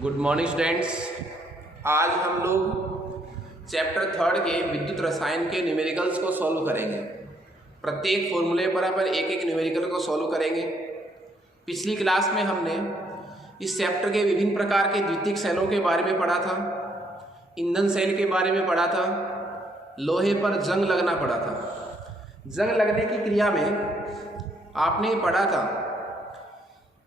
Good morning students. आज हम लोग चैप्टर 3 के विद्युत रसायन के न्यूमेरिकल्स को सॉल्व करेंगे। प्रत्येक फॉर्मूले पर अपन एक एक न्यूमेरिकल को सॉल्व करेंगे। पिछली क्लास में हमने इस चैप्टर के विभिन्न प्रकार के द्वितीयक सेलों के बारे में पढ़ा था, ईंधन सेल के बारे में पढ़ा था, लोहे पर जंग लगना पड़ा था। जंग लगने की क्रिया में आपने पढ़ा था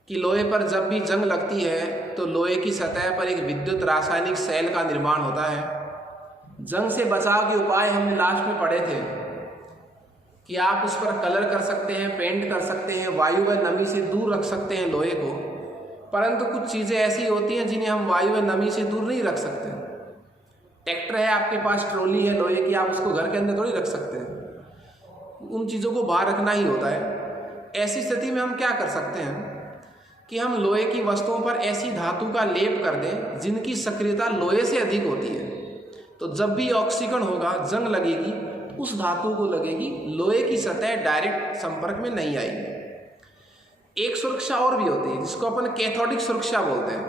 कि लोहे पर जब भी जंग लगती है तो लोहे की सतह पर एक विद्युत रासायनिक सेल का निर्माण होता है। जंग से बचाव के उपाय हमने लास्ट में पढ़े थे कि आप उस पर कलर कर सकते हैं, पेंट कर सकते हैं, वायु व नमी से दूर रख सकते हैं लोहे को, परंतु कुछ चीज़ें ऐसी होती हैं जिन्हें हम वायु व नमी से दूर नहीं रख सकते। ट्रैक्टर है आपके पास, ट्रॉली है लोहे की, आप उसको घर के अंदर थोड़ी रख सकते हैं, उन चीज़ों को बाहर रखना ही होता है। ऐसी स्थिति में हम क्या कर सकते हैं कि हम लोहे की वस्तुओं पर ऐसी धातु का लेप कर दें जिनकी सक्रियता लोहे से अधिक होती है, तो जब भी ऑक्सीकरण होगा, जंग लगेगी, उस धातु को लगेगी, लोहे की सतह डायरेक्ट संपर्क में नहीं आएगी। एक सुरक्षा और भी होती है जिसको अपन कैथोडिक सुरक्षा बोलते हैं।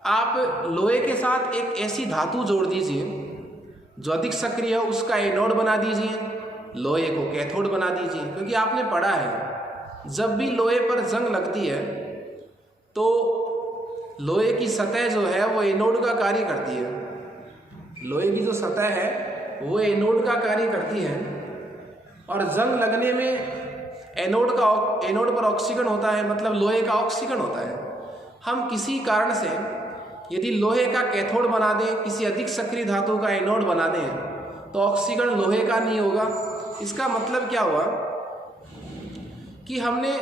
आप लोहे के साथ एक ऐसी धातु जोड़ दीजिए जो अधिक सक्रिय है, उसका एनोड बना दीजिए, लोहे को कैथोड बना दीजिए। क्योंकि आपने पढ़ा है जब भी लोहे पर जंग लगती है तो लोहे की सतह जो है वो एनोड का कार्य करती है। लोहे की जो सतह है वो एनोड का कार्य करती है और जंग लगने में एनोड पर ऑक्सीकरण होता है, मतलब लोहे का ऑक्सीकरण होता है। हम किसी कारण से यदि लोहे का कैथोड बना दें, किसी अधिक सक्रिय धातु का एनोड बना दें, तो ऑक्सीकरण लोहे का नहीं होगा। इसका मतलब क्या हुआ कि हमने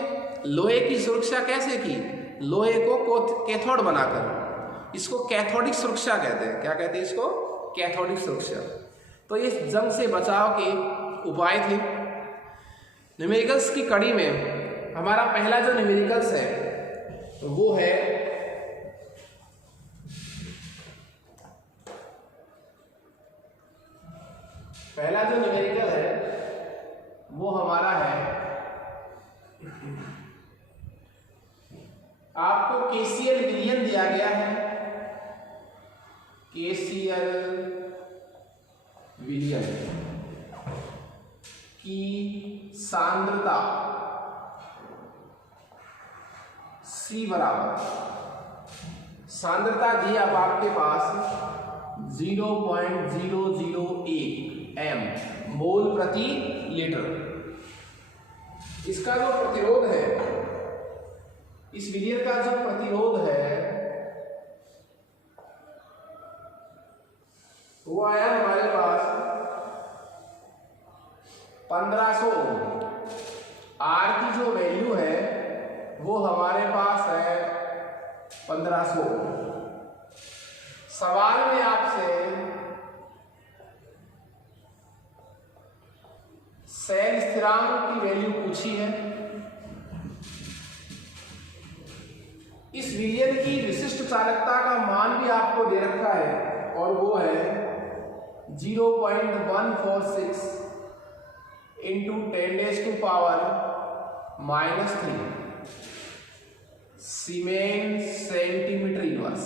लोहे की सुरक्षा कैसे की? लोहे को कैथोड बनाकर। इसको कैथोडिक सुरक्षा कहते हैं। क्या कहते हैं इसको? कैथोडिक सुरक्षा। तो ये जंग से बचाव के उपाय थे। न्यूमेरिकल्स की कड़ी में हमारा पहला जो न्यूमेरिकल्स है वो है वो हमारा है, आपको KCl विलयन दिया गया है। KCl विलयन की सांद्रता C बराबर, सांद्रता दी अब आपके पास 0.001 m मोल प्रति लीटर। इसका जो प्रतिरोध है, इस विलयन का जो प्रतिरोध है वो आया हमारे पास 1500 ओम। आर की जो वैल्यू है वो हमारे पास है 1500 ओम। सवाल में आपसे सेल स्थिरांक की वैल्यू पूछी है। इस विलयन की विशिष्ट चालकता का मान भी आपको दे रखा है और वो है 0.146 इंटू 10⁻³ सीमेन सेंटीमीटर इनवर्स।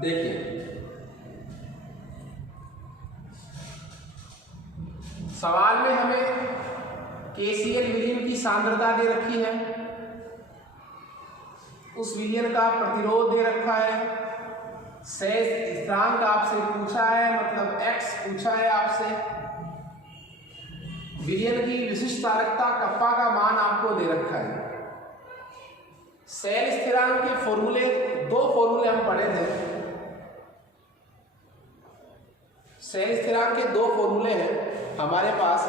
देखिए सवाल में हमें KCl विलयन की सांद्रता दे रखी है, उस विलयन का प्रतिरोध दे रखा है, सेल स्थिरांक आपसे पूछा है, मतलब X पूछा है आपसे, विलयन की विशिष्ट चालकता कप्पा का मान आपको दे रखा है। सेल स्थिरांक के फॉर्मूले, दो फॉर्मूले हम पढ़े थे। सेल स्थिरांक के दो फॉर्मूले हैं हमारे पास।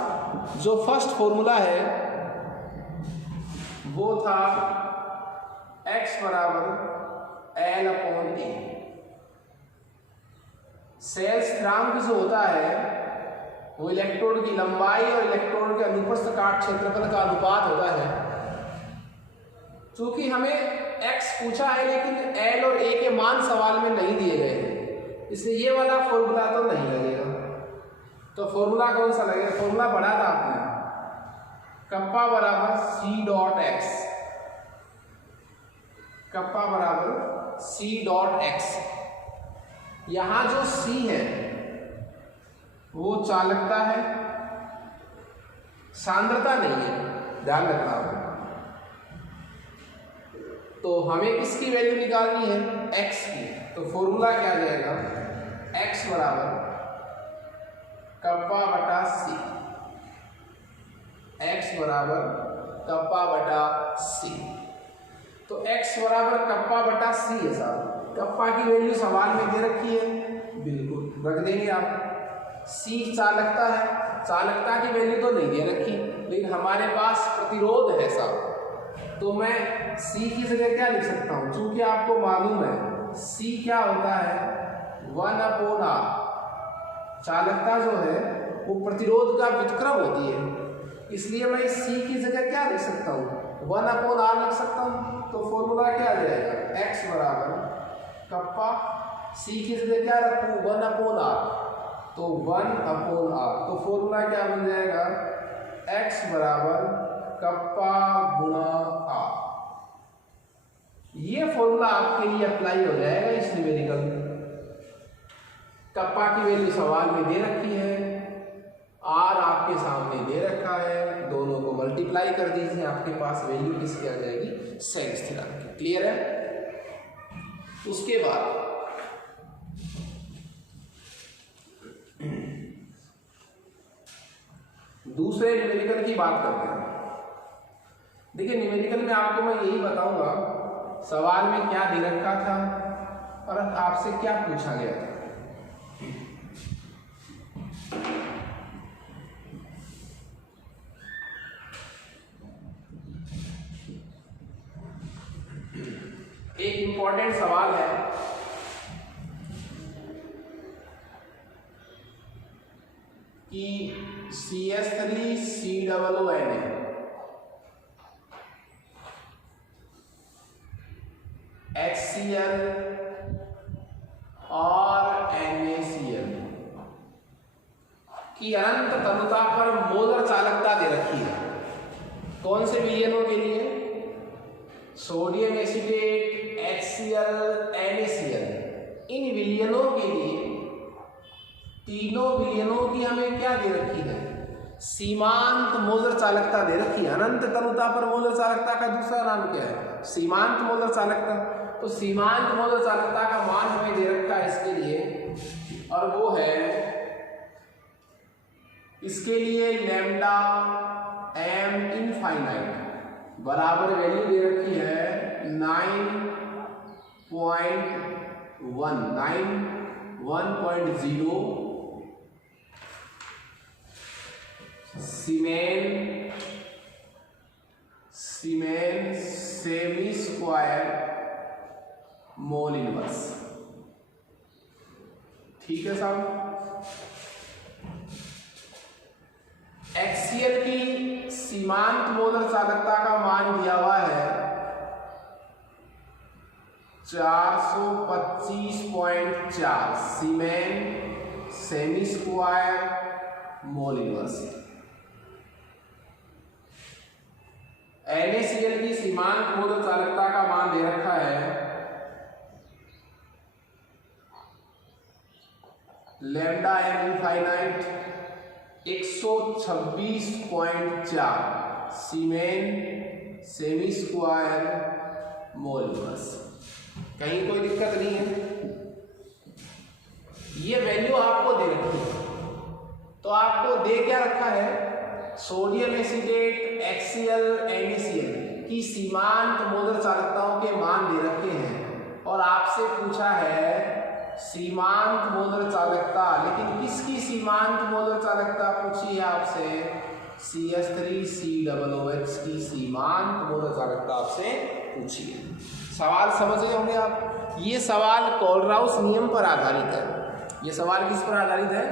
जो फर्स्ट फॉर्मूला है वो था X बराबर L/A। सेल स्थिरांक जो होता है वो इलेक्ट्रोड की लंबाई और इलेक्ट्रोड के अनुप्रस्थ काट क्षेत्रफल का अनुपात होता है। चूंकि हमें X पूछा है लेकिन L और A के मान सवाल में नहीं दिए गए हैं, इसलिए ये वाला फॉर्मूला तो नहीं लगेगा। तो फॉर्मूला कौन सा लगेगा? फॉर्मूला पढ़ा था आपने, कप्पा बराबर C डॉट एक्स। कप्पा बराबर सी डॉट एक्स। यहां जो सी है वो चालकता है, सांद्रता नहीं है, ध्यान रखना होगा। तो हमें किसकी वैल्यू निकालनी है, x की। तो फॉर्मूला क्या आ जाएगा, x बराबर कप्पा बटा सी, x बराबर कप्पा बटा सी। तो x बराबर कप्पा बटा सी है साहब। कप्पा की वैल्यू सवाल में दे रखी है, बिल्कुल रख देंगे आप। सी चालकता है, चालकता की वैल्यू तो नहीं दे रखी, लेकिन हमारे पास प्रतिरोध है साहब। तो मैं C की जगह क्या लिख सकता हूं, चूंकि आपको मालूम है C क्या होता है 1/R। चालकता जो है वो प्रतिरोध का व्युत्क्रम होती है, इसलिए मैं इस C की जगह क्या लिख सकता हूं 1/R लिख सकता हूं। तो फॉर्मूला क्या आ जाएगा, x बराबर कप्पा, C की जगह क्या रखूं 1/R, तो 1/R। तो फॉर्मूला क्या बन जाएगा, x बराबर कप्पा गुणा R। ये फॉर्मूला आपके लिए अप्लाई हो जाएगा इस न्यूमेरिकल में। कप्पा की वैल्यू सवाल में दे रखी है, R आपके सामने दे रखा है, दोनों को मल्टीप्लाई कर दीजिए, आपके पास वैल्यू किसकी आ जाएगी, सेक स्थिरांक की। क्लियर है। उसके बाद दूसरे न्यूमेरिकल की बात करते हैं। देखिए न्यूमेरिकल में आपको मैं यही बताऊंगा सवाल में क्या दे रखा था और आपसे क्या पूछा गया था। एक इंपॉर्टेंट सवाल है कि CH3COONA HCl और NaCl की अनंत तनुता पर मोलर चालकता दे रखी है। कौन से विलयनों के लिए, सोडियम एसिटेट, HCl, NaCl। इन विलयनों के लिए, तीनों विलयनों की हमें क्या दे रखी है, सीमांत मोलर चालकता दे रखी है। अनंत तनुता पर मोलर चालकता का दूसरा नाम क्या है, सीमांत मोलर चालकता। तो सीमांत मोलर चालकता का मान हमें दे रखा है इसके लिए, और वो है इसके लिए लैम्डा m इनफाइनाइट बराबर वैल्यू दे रखी है 9.1 सीमेन सेमी स्क्वायर मोल इनवर्स। ठीक है साहब। HCl की सीमांत मोलर चालकता का मान दिया हुआ है 425.4 सीमेन सेमी स्क्वायर मोल इनवर्स। NaCl की सीमांत मोलर चालकता का मान दे रखा है लैम्डा m इनफाइनाइट 126.4 सीमेन सेमी स्क्वायर मोल इनवर्स। कहीं कोई दिक्कत नहीं है। ये वैल्यू आपको दे रखी है, तो आपको दे क्या रखा है, सोडियम एसिटेट, HCl, NaCl की सीमांत मोलर चालकताओं के मान दे रखे हैं, और आपसे पूछा है सीमांत मोलर चालकता। लेकिन किसकी सीमांत मोलर चालकता पूछी है आपसे, CH3COOH की सीमांत मोलर चालकता आपसे पूछी है। सवाल समझ रहे होंगे आप। ये सवाल कोलराउस नियम पर आधारित है। ये सवाल किस पर आधारित है,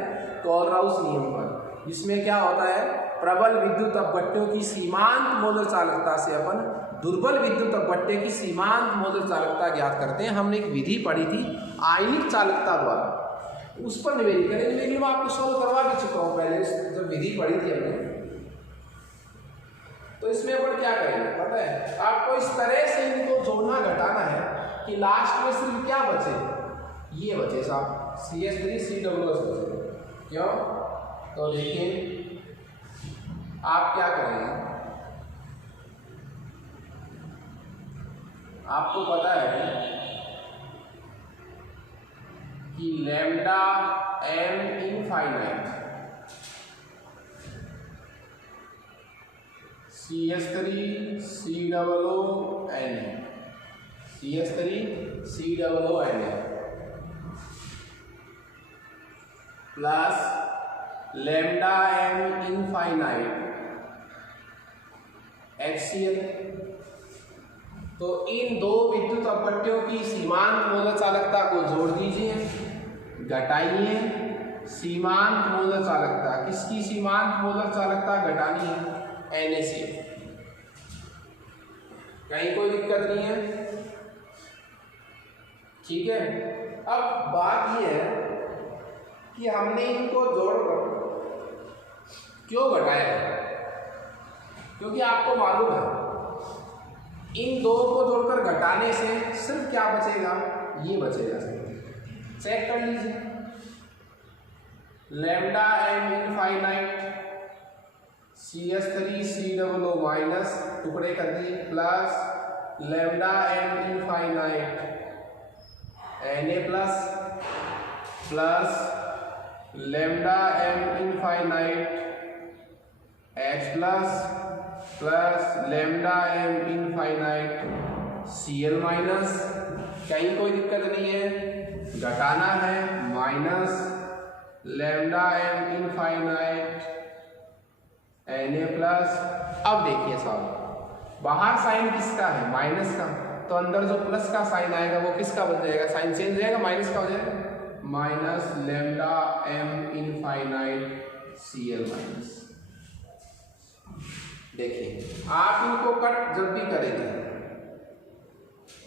कोलराउस नियम पर, जिसमें क्या होता है, प्रबल विद्युत अपवट्यों की सीमांत मोलर चालकता से अपन दुर्बल विद्युत अपवट्य की सीमांत मोलर चालकता ज्ञात करते हैं। हमने एक विधि पढ़ी थी आयनिक चालकता द्वारा, उस पर न्यूमेरिकल मैं आपको सॉल्व करवा भी चुका हूँ पहले, जब विधि पढ़ी थी हमने। तो इसमें अपन क्या करेंगे पता है आपको, इस तरह से इनको जोड़ना घटाना है कि लास्ट में सिर्फ क्या बचे, ये बचे साहब CH3COOH बचे। क्यों? तो देखिए आप क्या करेंगे, आपको पता है कि lambda m infinite CH3COON CH3COON plus lambda m infinite HCl। तो इन दो विद्युत अपवर्त्यों की सीमांत मोलर चालकता को जोड़ दीजिए, घटाइए सीमांत मोलर चालकता। किसकी सीमांत मोलर चालकता घटानी है? NaCl। कहीं कोई दिक्कत नहीं है, ठीक है। अब बात यह है कि हमने इनको जोड़कर क्यों घटाया, क्योंकि आपको मालूम है इन दो को जोड़कर घटाने से सिर्फ क्या बचेगा, ये बचेगा। चेक कर लीजिए, lambda m infinite CH3COO minus टुकड़े कर दिए plus lambda m infinite Na plus lambda m infinite H plus lambda m infinite Cl minus. कहीं कोई दिक्कत नहीं है, घटाना है minus lambda m infinite Na plus. अब देखिए साहब बाहर साइन किसका है? माइनस का, तो अंदर जो प्लस का साइन आएगा वो किसका बन जाएगा? साइन चेंज हो जाएगा, माइनस का हो जाएगा, minus lambda m infinite Cl minus. देखिए आप इनको कट जब भी करेंगे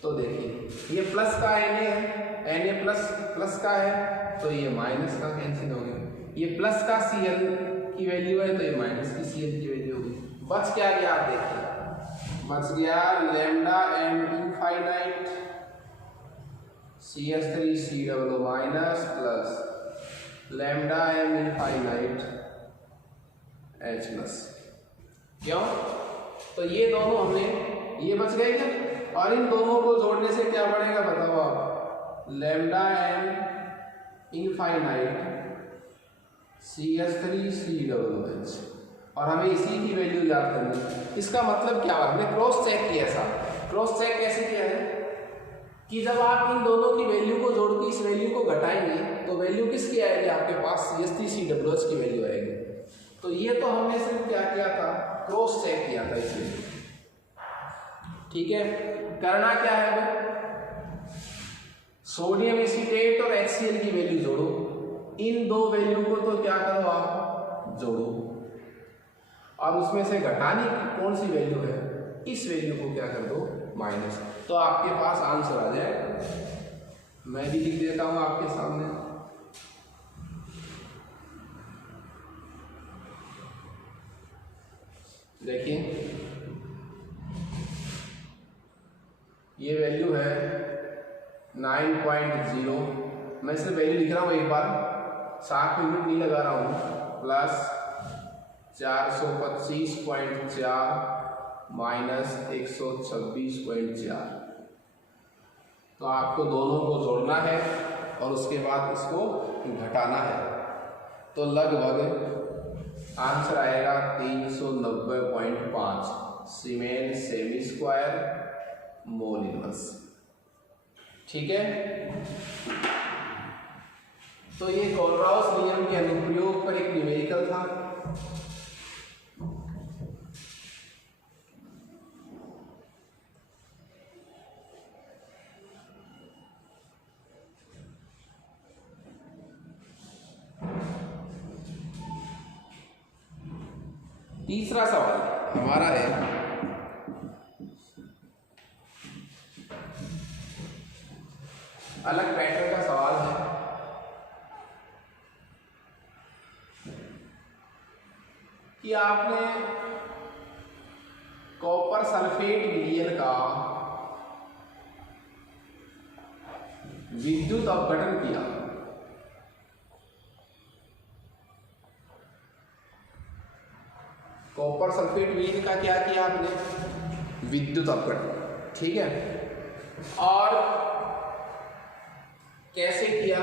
तो देखिए ये प्लस का Na है, Na प्लस का है तो ये माइनस का कैंसिल हो गया, ये प्लस का Cl की वैल्यू है तो ये माइनस की Cl की वैल्यू होगी। बच क्या गया आप देखिए, बच गया lambda m infinite CH3COO minus plus lambda m infinite H plus. क्यों? तो ये दोनों हमने, ये बच गए क्या, और इन दोनों को जोड़ने से क्या बढ़ेगा बताओ आप, लैम्डा m इनफाइनाइट CH3COOH, और हमें इसी की वैल्यू याद करनी है। इसका मतलब क्या है, हमने क्रॉस चेक किया साहब। क्रॉस चेक कैसे किया है कि जब आप इन दोनों की वैल्यू को जोड़ के इस वैल्यू को घटाएंगे तो वैल्यू किसकी आएगी आपके पास? CH3COOH की वैल्यू आएगी। तो ये तो हमने सिर्फ क्या किया था, क्रॉस चेक किया था इसलिए, ठीक है। करना क्या है, सोडियम एसीटेट और HCl की वैल्यू जोड़ो, इन दो वैल्यू को तो क्या करो आप जोड़ो, और उसमें से घटाने की कौन सी वैल्यू है, इस वैल्यू को क्या कर दो माइनस, तो आपके पास आंसर आ जाएगा। मैं भी लिख देता हूं आपके सामने, देखिए ये वैल्यू है 9.0, मैं इसे वैल्यू लिख रहा हूँ एक बार, 7 यूनिट नहीं लगा रहा हूँ, प्लस 425.4 माइनस 126.4। तो आपको दोनों को जोड़ना है और उसके बाद इसको घटाना है, तो लगभग आंसर आएगा 390.5 सीमेन सेमी स्क्वायर मोल इनवर्स, ठीक है। तो ये कोलराउस नियम के अनुप्रयोग पर एक न्यूमेरिकल था। तीसरा सवाल हमारा है, अलग पैटर्न का सवाल है। कि आपने कॉपर सल्फेट विलयन का विद्युत अपघटन किया। कॉपर सल्फेट विलयन का क्या किया आपने? विद्युत अपघटन। ठीक है, और कैसे किया?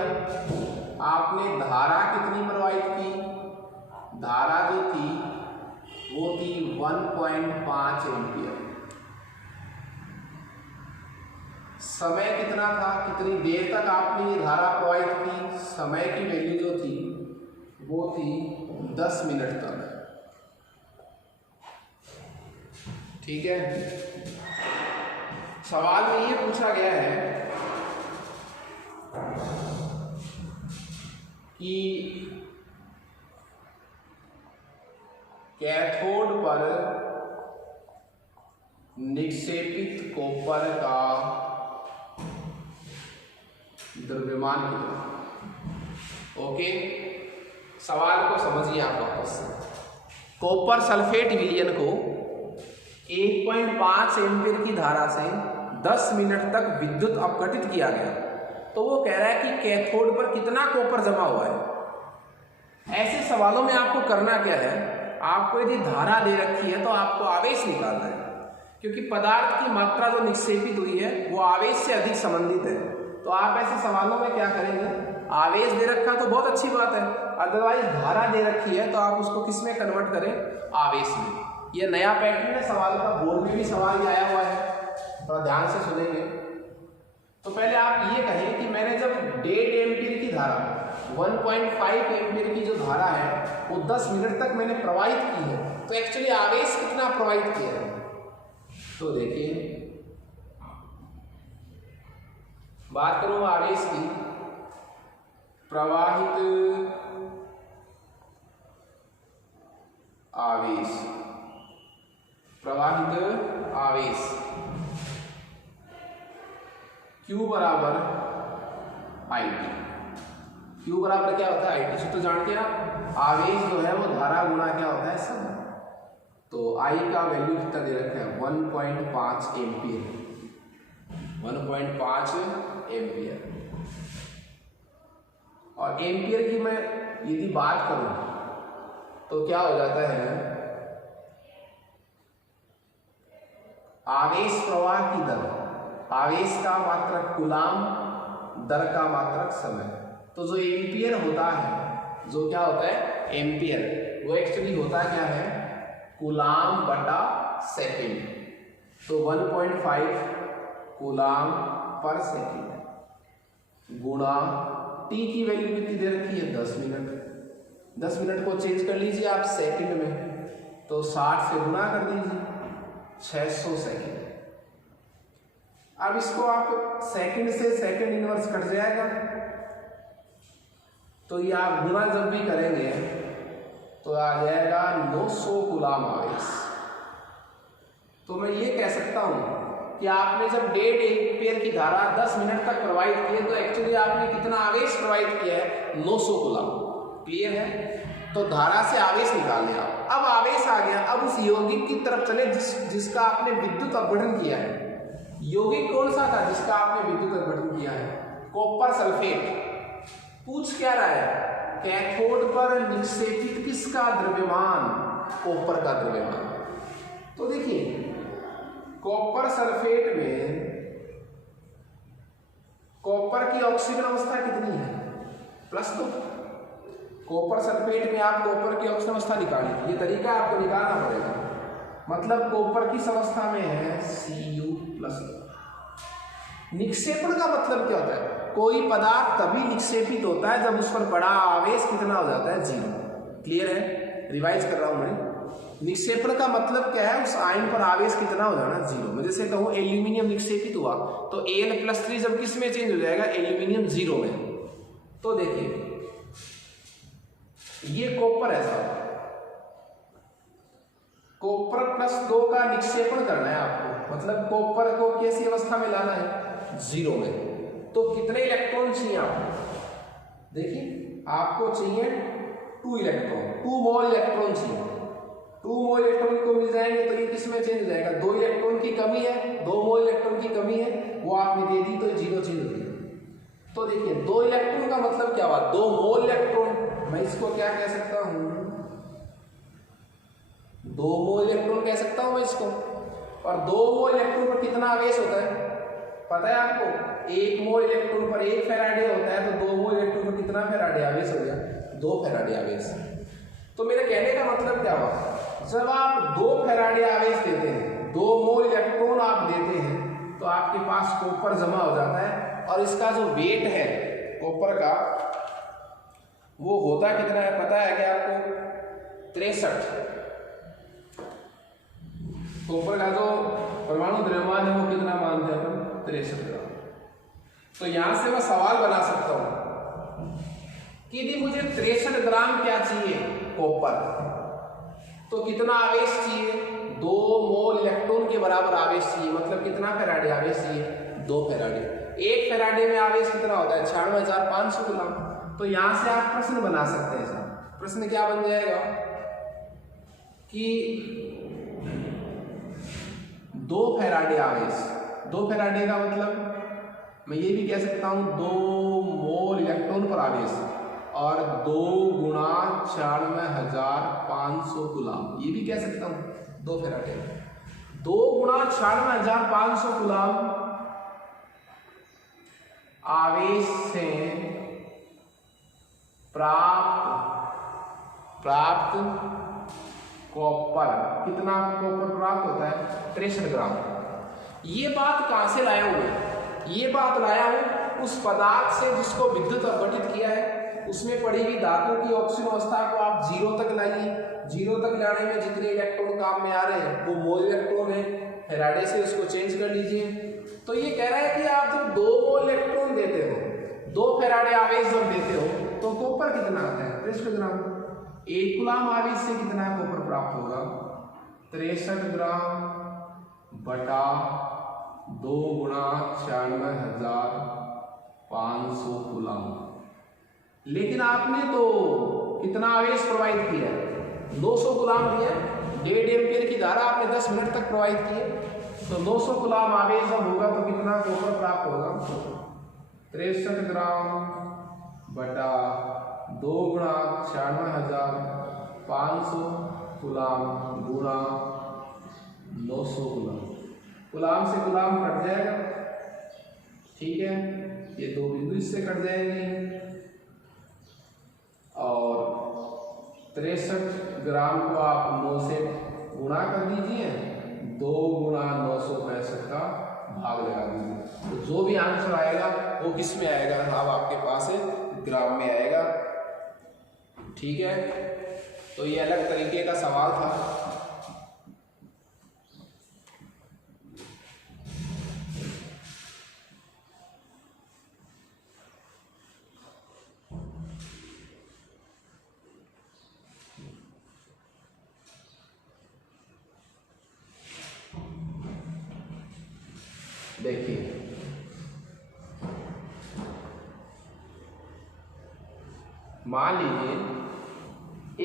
आपने धारा कितनी प्रवाहित की? धारा जो थी वो थी 1.5 एम्पियर। समय कितना था? कितनी देर तक आपने ये धारा प्रवाहित की? समय की वैल्यू जो थी वो थी 10 मिनट तक। ठीक है, सवाल में ये पूछा गया है कि कैथोड पर निक्षेपित कॉपर का द्रव्यमान कितना। ओके, सवाल को समझिए आप वापस से। कॉपर सल्फेट विलयन को 1.5 एम्पीयर की धारा से 10 मिनट तक विद्युत अपघटित किया गया। तो वो कह रहा है कि कैथोड पर कितना कॉपर जमा हुआ है। ऐसे सवालों में आपको करना क्या है? आपको यदि धारा दे रखी है तो आपको आवेश निकालना है, क्योंकि पदार्थ की मात्रा जो निक्षेपित हुई है वो आवेश से अधिक संबंधित है। तो आप ऐसे सवालों में क्या करेंगे? आवेश दे रखा तो बहुत अच्छी बात है, अदरवाइज धारा दे रखी है तो आप उसको किस में कन्वर्ट करें? आवेश में। ये नया पैटर्न है सवाल का, बोर्ड में भी सवाल आया हुआ है, थोड़ा ध्यान से सुनेंगे। तो पहले आप ये कहें कि मैंने जब 1.5 एम्पीयर की धारा, 1.5 एम्पीयर की जो धारा है वो 10 मिनट तक मैंने प्रवाहित की है, तो एक्चुअली आवेश कितना प्रवाहित किया है? तो देखिए, बात करूं आवेश की, प्रवाहित आवेश, प्रवाहित आवेश Q बराबर IT। Q बराबर क्या होता है? IT से तो जानते हैं आप, आवेश जो है वो धारा गुना क्या होता है? समय। तो I का वैल्यू कितना दे रखा है? 1.5 एम्पियर, 1.5 एम्पियर। और एम्पियर की मैं यदि बात करूं तो क्या हो जाता है? आवेश प्रवाह की दर, आवेश का मात्रक कूलाम, दर का मात्रक समय। तो जो एम्पियर होता है, जो क्या होता है? एम्पियर, वो एक्चुअली होता क्या है? कूलाम बटा सेकेंड। तो 1.5 कूलाम पर सेकेंड गुणा टी की वैल्यू कितनी दे रखी है? 10 मिनट। 10 मिनट को चेंज कर लीजिए आप सेकंड में, तो 60 से गुणा कर दीजिए, 600 सेकंड। अब इसको आप सेकंड से सेकंड इनवर्स कट जाएगा, तो ये आप गुणा जब भी करेंगे तो आ जाएगा 900 कूलाम आवेश। तो मैं ये कह सकता हूं कि आपने जब 1.5 एम्पीयर की धारा 10 मिनट तक प्रवाहित की है तो एक्चुअली आपने कितना आवेश प्रवाहित किया है? 900 कूलाम। क्लियर है? तो धारा से आवेश निकाल लिया। अब आवेश आ गया, अब उस यौगिक की तरफ चले जिसका आपने विद्युत अपघटन किया है। यौगिक कौन सा था जिसका आपने विद्युत अपघटन किया है? Copper sulphate. पूछ क्या रहा है? कैथोड पर निक्षेपित किसका द्रव्यमान? कॉपर का द्रव्यमान। तो देखिए, कॉपर सल्फेट में कॉपर की ऑक्सीजन अवस्था कितनी है? +2। कॉपर सल्फेट में आप कॉपर की ऑक्सीजन अवस्था निकालिए, ये तरीका आपको निकालना पड़ेगा। मतलब कॉपर किस अवस्था में है? Cu+। निक्षेपण का मतलब क्या होता है? कोई पदार्थ तभी निक्षेपित होता है जब उस पर बड़ा आवेश कितना हो जाता है? 0। क्लियर है? रिवाइज कर रहा हूं मैं। निक्षेपण का मतलब क्या है? उस आयन पर आवेश कितना हो जाना? 0। मैं जैसे कहूं एल्यूमिनियम निक्षेपित हुआ तो Al+3 जब किस में चेंज हो जाएगा? एल्यूमिनियम 0 में। तो देखिए, ये कॉपर है साहब, कॉपर +2 का निक्षेपण करना है आपको, मतलब कॉपर को कैसी अवस्था में लाना है? 0 में। तो कितने इलेक्ट्रॉन चाहिए आपको? देखिए, आपको चाहिए 2 इलेक्ट्रॉन, 2 मोल इलेक्ट्रॉन चाहिए। 2 मोल इलेक्ट्रॉन को मिल जाएंगे तो ये किस में चेंज हो जाएगा, 2 इलेक्ट्रॉन की कमी है, 2 मोल इलेक्ट्रॉन की कमी है, वो आपने दे दी तो 0 चेंज हो गया। तो देखिए 2 इलेक्ट्रॉन का मतलब क्या हुआ, 2 मोल इलेक्ट्रॉन, मैं इसको क्या कह सकता हूं, 2 मोल इलेक्ट्रॉन कह सकता हूं मैं इसको। और 2 मोल इलेक्ट्रॉन पर कितना आवेश होता है पता है आपको, 1 मोल इलेक्ट्रॉन पर 1 फैराडे होता है, तो 2 मोल इलेक्ट्रॉन पर कितना फैराडे आवेश हो गया, 2 फैराडे आवेश। तो मेरे कहने का मतलब क्या हुआ, जब आप 2 फैराडे आवेश देते हैं, 2 मोल इलेक्ट्रॉन आप देते हैं, तो आपके पास कॉपर जमा हो जाता है, और इसका जो वेट है कॉपर का वो होता कितना है पता है क्या आपको, 63। कॉपर का जो परमाणु द्रव्यमान है वो कितना मानते हैं अपन, 63 ग्राम। तो यहां से मैं सवाल बना सकता हूं कि यदि मुझे 63 ग्राम क्या चाहिए कॉपर, तो कितना आवेश चाहिए, 2 मोल इलेक्ट्रॉन के बराबर आवेश चाहिए, मतलब कितना फैराडे आवेश चाहिए, 2 फैराडे। 1 फैराडे में आवेश कितना होता है, 96,500 कूलम। तो यहां से आप प्रश्न बना सकते हैं। साहब प्रश्न क्या बन जाएगा कि 2 फैराडे आवेश, 2 फैराडे का मतलब मैं ये भी कह सकता हूं 2 मोल इलेक्ट्रॉन पर आवेश, और 2 गुणा 96,500 कूलम, ये भी कह सकता हूं 2 फैराडे। 2 गुणा 96,500 कूलम आवेश से प्राप्त कॉपर, कितना कॉपर प्राप्त होता है, 63 ग्राम। ये बात कहां से लाया हूं, ये बात लाया हूं उस पदार्थ से जिसको विद्युत अपघटित किया है, उसमें पड़ी हुई धातु की ऑक्सीजन अवस्था को आप 0 तक लाइए। 0 तक लाने में जितने इलेक्ट्रॉन काम में आ रहे हैं वो मोल इलेक्ट्रॉन है, फैराडे से उसको चेंज कर लीजिए। तो ये कह रहा है कि आप जब 2 मोल इलेक्ट्रॉन देते हो, 2 फैराडे आवेश जब देते हो, तो कॉपर कितना आता है, 63 ग्राम। 1 कूलम आवेश से कितना कॉपर प्राप्त होगा, 63 ग्राम बटा 2 गुणा 96,500 कूलम। लेकिन आपने तो कितना आवेश प्रोवाइड किया, 900 कूलम दिया, 1.5 एम्पीयर की धारा आपने 10 मिनट तक प्रोवाइड की है। तो 900 कूलम आवेश जब होगा तो कितना कॉपर प्राप्त होगा, 63 ग्राम बटा 2 गुणा 96,500 कूलम गुणा 900 कूलम। कूलम से कूलम कट जाएगा, ठीक है, ये 2 बिंदु इससे कट जाएंगे, और 63 ग्राम को आप 9 से गुणा कर दीजिए, 2 गुणा 965 का भाग लगा दीजिए, तो जो भी आंसर आएगा वो किस में आएगा, अब आपके पास है ग्राम में आएगा। ठीक है, तो ये अलग तरीके का सवाल था। देखिए मान लीजिए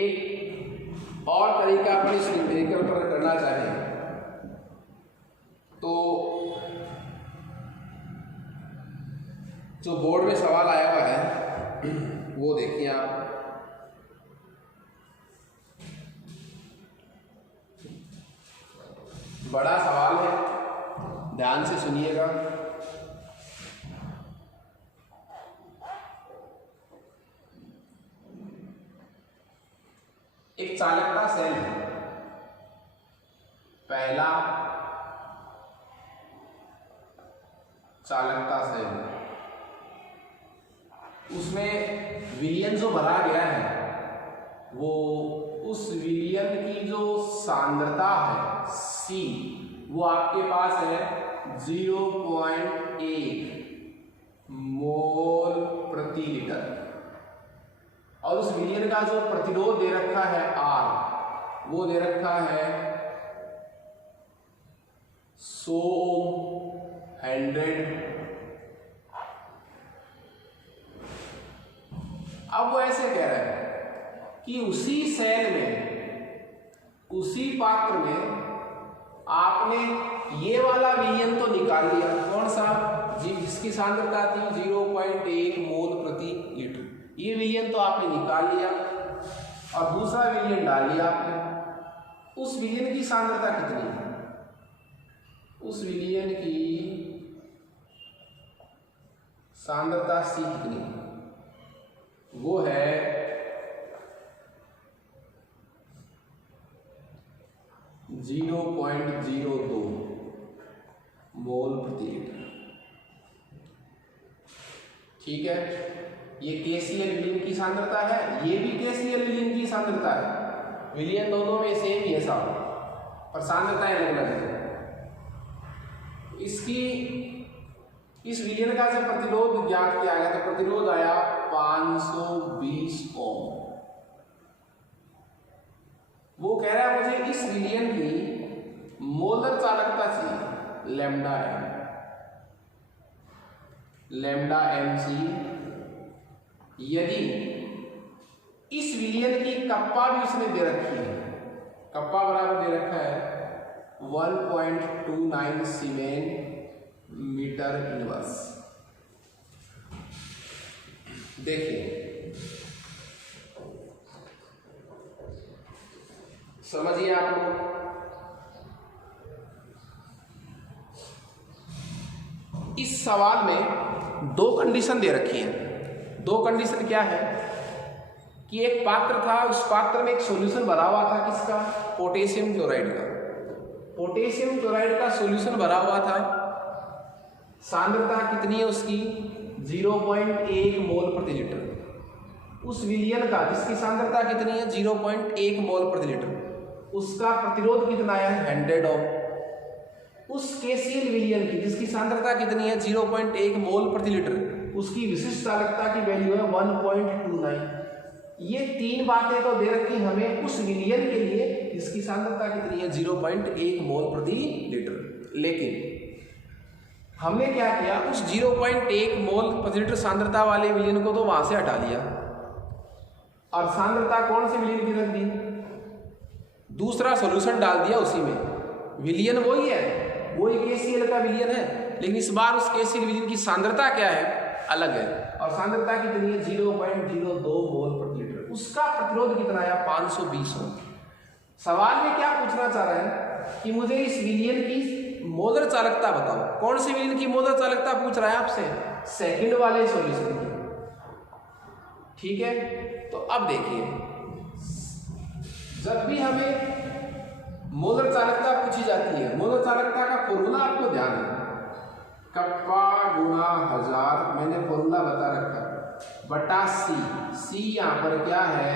एक और तरीका अपन इस न्यूमेरिकल पर करना चाहें, तो जो बोर्ड में सवाल आया हुआ है वो देखिए आप। बड़ा सवाल है, ध्यान से सुनिएगा। एक चालकता सेल है, पहला चालकता सेल, उसमें विलयन जो भरा गया है वो उस विलयन की जो सांद्रता है C, वो आपके पास है 0.1 मोल प्रति लीटर, और उस विलयन का जो प्रतिरोध दे रखा है R, वो दे रखा है 100 100। अब वो ऐसे कह रहा है कि उसी सेल में उसी पात्र में आपने ये वाला विलयन तो निकाल लिया, कौन सा, जिसकी सांद्रता थी 0.1 मोल प्रति लीटर, ये विलयन तो आपने निकाल लिया और दूसरा विलयन डाल लिया आपने। उस विलयन की सांद्रता कितनी है, उस विलयन की सांद्रता C कितनी है, वो है 0.02 मोल प्रति लीटर। ठीक है, ये KCl विलयन की सांद्रता है, ये भी KCl विलयन की सांद्रता है, विलयन दोनों में सेम ही है साहब, पर सांद्रताएं अलग अलग है। इस विलयन का जब प्रतिरोध ज्ञात किया गया तो प्रतिरोध आया 520 ओम। वो कह रहा है मुझे इस विलयन की मोलर चालकता चाहिए लैम्डा mc। यदि इस विलयन की कप्पा भी उसने दे रखी है, कप्पा बराबर दे रखा है 1.29 सीमेन मीटर इनवर्स। देखिए समझिए आप लोग, इस सवाल में दो कंडीशन दे रखी है। दो कंडीशन क्या है कि एक पात्र था, उस पात्र में एक सॉल्यूशन भरा हुआ था, किसका, पोटेशियम क्लोराइड का। पोटेशियम क्लोराइड का सॉल्यूशन भरा हुआ था, सांद्रता कितनी है उसकी 0.1 मोल प्रति लीटर। उस विलयन का जिसकी सांद्रता कितनी है 0.1 मोल प्रति लीटर, उसका प्रतिरोध कितना है 100 ओम। उस KCl विलयन की जिसकी सांद्रता कितनी है 0.1 मोल प्रति लीटर, उसकी विशिष्ट चालकता की वैल्यू है 1.29। ये तीन बातें तो दे रखी हमें उस विलयन के लिए जिसकी सांद्रता कितनी है 0.1 मोल प्रति लीटर। लेकिन हमने क्या किया, उस 0.1 मोल प्रति लीटर सांद्रता वाले विलयन को तो वहां से हटा लिया और सांद्रता कौन से विलयन की रख दी, दूसरा सॉल्यूशन डाल दिया उसी में। विलयन वही है, वही KCl का विलयन है, लेकिन इस बार उस KCl विलयन की सांद्रता क्या है, अलग है, और सांद्रता कितनी है 0.02 मोल प्रति लीटर। उसका प्रतिरोध कितना है 520 ओम। सवाल में क्या पूछना चाह रहा है कि मुझे इस विलयन की मोलर चालकता बताओ। कौन सी विलयन की मोलर चालकता पूछ रहा है आपसे, सेकंड वाले सॉल्यूशन की। ठीक है, तो अब देखिए, जब भी हमें मोलर चालकता पूछी जाती है, मोलर चालकता का फॉर्मूला आपको ध्यान है, कप्पा गुणा 1000, मैंने फॉर्मूला बता रखा, बटा C यहाँ पर क्या है,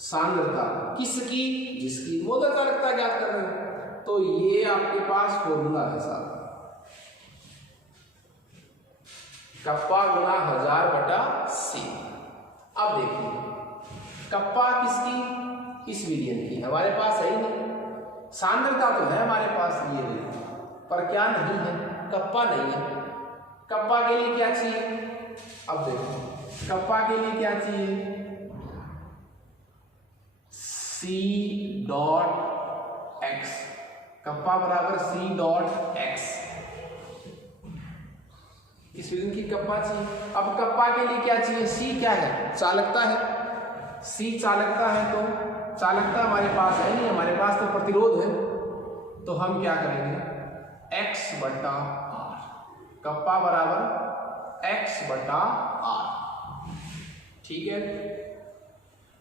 सांद्रता किसकी, जिसकी मोलर चालकता ज्ञात कर रहे हैं, तो ये आपके पास फॉर्मूला है साहब, कप्पा गुणा 1000 बटा C। अब देखिए, कप्पा किसकी, इस विलयन की, हमारे पास है ही नहीं, सांद्रता तो है हमारे पास ये नहीं, पर क्या नहीं है, कप्पा नहीं है। कप्पा के लिए क्या चाहिए, अब देखो कप्पा के लिए क्या चाहिए, C.X, कप्पा बराबर C.X, इस विलयन की कप्पा चाहिए। अब कप्पा के लिए क्या चाहिए, C क्या है, चालकता है, C चालकता है, तो चालकता हमारे पास है नहीं, हमारे पास तो प्रतिरोध है, तो हम क्या करेंगे X बटा R, कप्पा बराबर X बटा R। ठीक है,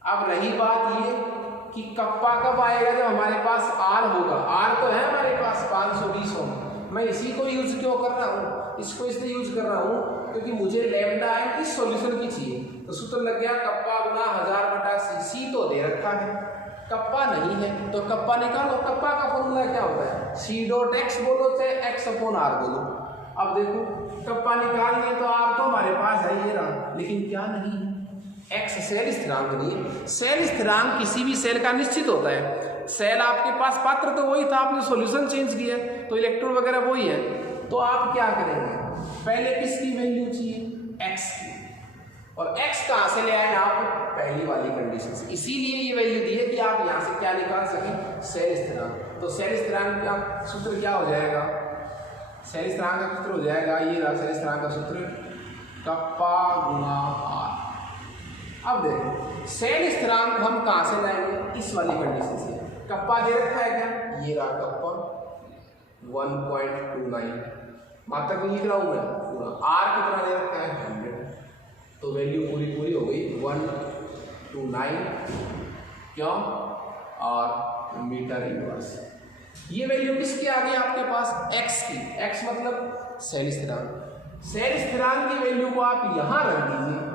अब रही बात ये कि कप्पा कब आएगा, जब हमारे पास R होगा। R तो है हमारे पास 520 ओम, मैं इसी को यूज क्यों कर रहा हूँ, इसको इसलिए यूज कर रहा हूँ क्योंकि मुझे लैम्डा है इस सॉल्यूशन की चाहिए, तो सूत्र लग गया कप्पा गुना 1000 बटा C तो दे रखा है, कप्पा नहीं है, तो कप्पा निकालो। कप्पा का फॉर्मूला क्या होता है, C.X बोलो चाहे X/R बोलो। अब देखो कप्पा निकाल लिए तो R तो हमारे पास है ये रहा, लेकिन क्या नहीं है, X सेल स्थिरांक नहीं। सेल स्थिरांक किसी भी सेल का निश्चित होता है, सेल आपके पास पात्र तो वही था, आपने सॉल्यूशन चेंज किया तो इलेक्ट्रॉन वगैरह वही है, तो आप क्या करेंगे, पहले किसकी वैल्यू चाहिए, X की, और x कहाँ से ले आए आप, पहली वाली कंडीशन से। इसीलिए ये वैल्यू दी है कि आप यहाँ से क्या निकाल सकें, सेल स्थिरांक। तो सेल स्थिरांक का सूत्र क्या हो जाएगा, सेल स्थिरांक का सूत्र हो जाएगा, ये रहा सेल स्थिरांक का सूत्र, कप्पा गुणा आर। अब देखो सेल स्थिरांक हम कहाँ से लाएंगे, इस वाली कंडीशन से। कप्पा दे रखा है क्या, ये रहा कप्पा 1.29, मात्रा को लिख रहा हूँ मैं पूरा। आर कितना दे रखा है 100, तो वैल्यू पूरी हो गई 129, क्यों, और मीटर इनवर्स। ये वैल्यू किसकी आ गई आपके पास, x की। x मतलब सेल स्थिरांक। सेल स्थिरांक की वैल्यू को आप यहाँ रख दीजिए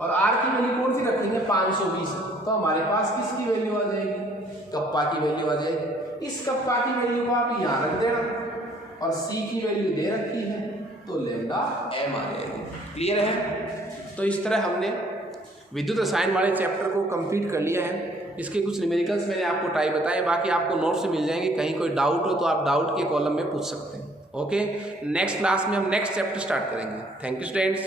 और r की वैल्यू कौन सी रखेंगे, 520। तो हमारे पास किसकी वैल्यू आ जाएगी, कप्पा की वैल्यू आ जाएगी। इस कप्पा की वैल्यू को आप यहाँ रख देना और c की वैल्यू दे रखी है, तो लैम्डा m आ जाएगी। क्लियर है। तो इस तरह हमने विद्युत रसायन वाले चैप्टर को कंप्लीट कर लिया है। इसके कुछ न्यूमेरिकल्स मैंने आपको टाइप बताए, बाकी आपको नोट्स से मिल जाएंगे। कहीं कोई डाउट हो तो आप डाउट के कॉलम में पूछ सकते हैं। ओके, नेक्स्ट क्लास में हम नेक्स्ट चैप्टर स्टार्ट करेंगे। Thank you students.